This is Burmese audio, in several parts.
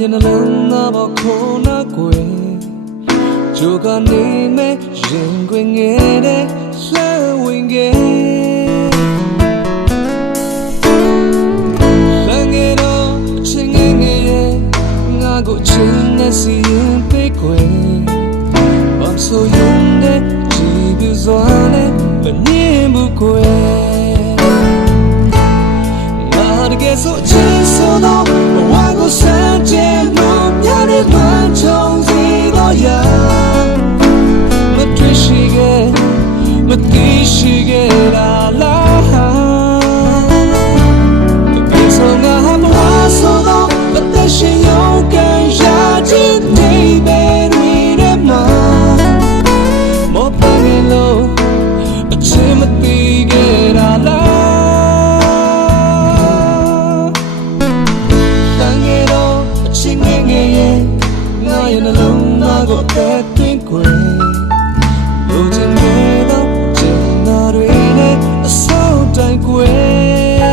ရဲ့နှလုံးသားပေါ်ခုနာကွယ်ဂျိုကနေမဲ့ရင်ခွင်ငယ်တဲ့လှမ်းဝင်ငယ်လမ်းငယ်တော့အချင်းငယ်ငယ်ရဲ့ငါကိုချင်း ရဲ့နှလုံးသားကိုအသက်သွင်းခွင့်လူချင်းငယ်တော့ကျင်နာတွေနဲ့အဆောက်တိုင်းကွယ်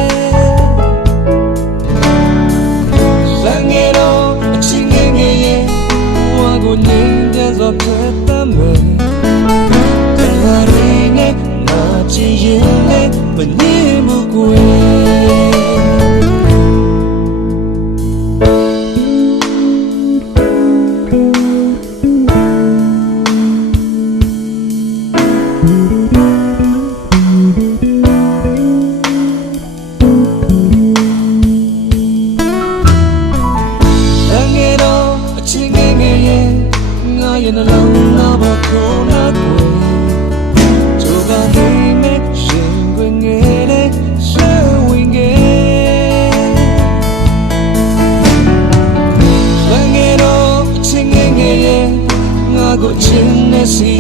တန်ငယ်တော့အချင်းငယ်ငယ်ရဲ့ဘဝကိုငြိမ်းချမ်းစွာဖြတ်သန်းမယ်တန်လာတွေနဲ့နာချင်ရင်လည်းမငြင်းဘူးကွယ် ရဲ့နှလုံးသားပေါ်ခုနာကိုကျိုးကနေမဲ့ရှင်ခွင်ငယ်တဲ့ရှယ်ဝင်ငယ်အငယ်တော့အချင်းငယ်ငယ်ရဲ့ငါကိုချင်းနဲ့စီ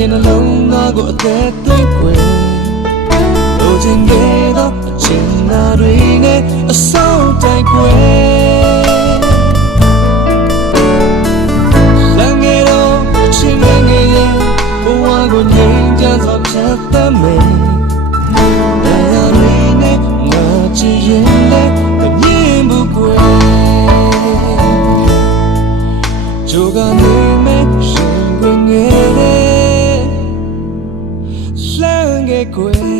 ရဲ့နှလုံးသားကိုအသက်သွင်းခွင့်လိုချင်တဲ့သော liquid